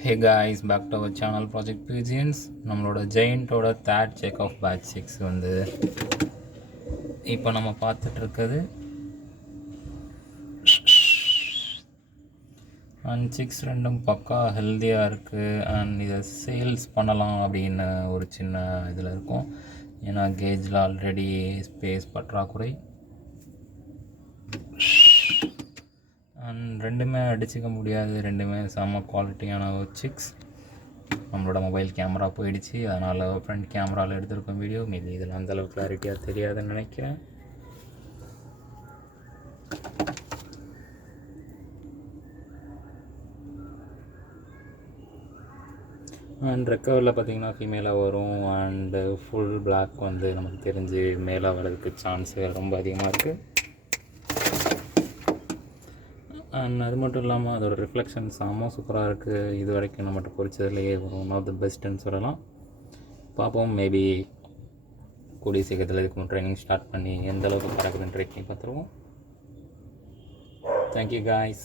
Hey guys, back to our channel Project Pigeons. நம்மளோட ஜெயிண்டோட third check of batch 6 வந்து இப்போ நம்ம பார்த்துட்டு இருக்குது. அண்ட் 6 ரெண்டும் பக்கா ஹெல்த்தியாக இருக்குது. அண்ட் இதை சேல்ஸ் பண்ணலாம் அப்படின்னு ஒரு சின்ன இதில் இருக்கும். ஏன்னா கேஜில் ஆல்ரெடி ஸ்பேஸ் பற்றாக்குறை. அண்ட் ரெண்டுமே அடிச்சிக்க முடியாது, ரெண்டுமே செம்ம குவாலிட்டியான ஒரு சிக்ஸ். நம்மளோட மொபைல் கேமரா போயிடுச்சு, அதனால் ஃப்ரண்ட் கேமராவில் எடுத்திருக்கோம் வீடியோ. மேபி இதில் அந்தளவுக்கு கிளாரிட்டியாக தெரியாதுன்னு நினைக்கிறேன். அண்ட் ரெக்கவரில் பார்த்திங்கன்னா ஃபீமேலாக வரும். அண்டு ஃபுல் பிளாக் வந்து நமக்கு தெரிஞ்சு மேலே வர்றதுக்கு சான்ஸு ரொம்ப அதிகமாக இருக்குது. அண்ட் அது மட்டும் இல்லாமல் அதோட ரிஃப்ளெக்ஷன் செம்ம சூப்பராக இருக்குது. இது வரைக்கும் நம்மகிட்ட பொறிச்சதுலேயே ஒன் ஆஃப் த பெஸ்ட்டுன்னு சொல்லலாம். பார்ப்போம், மேபி கூடிய சீக்கிரத்தில் இதுக்கு ட்ரைனிங் ஸ்டார்ட் பண்ணி எந்த அளவுக்கு பறக்குதுன்னு ட்ரை பண்ணி பார்த்துருவோம். Thank you guys.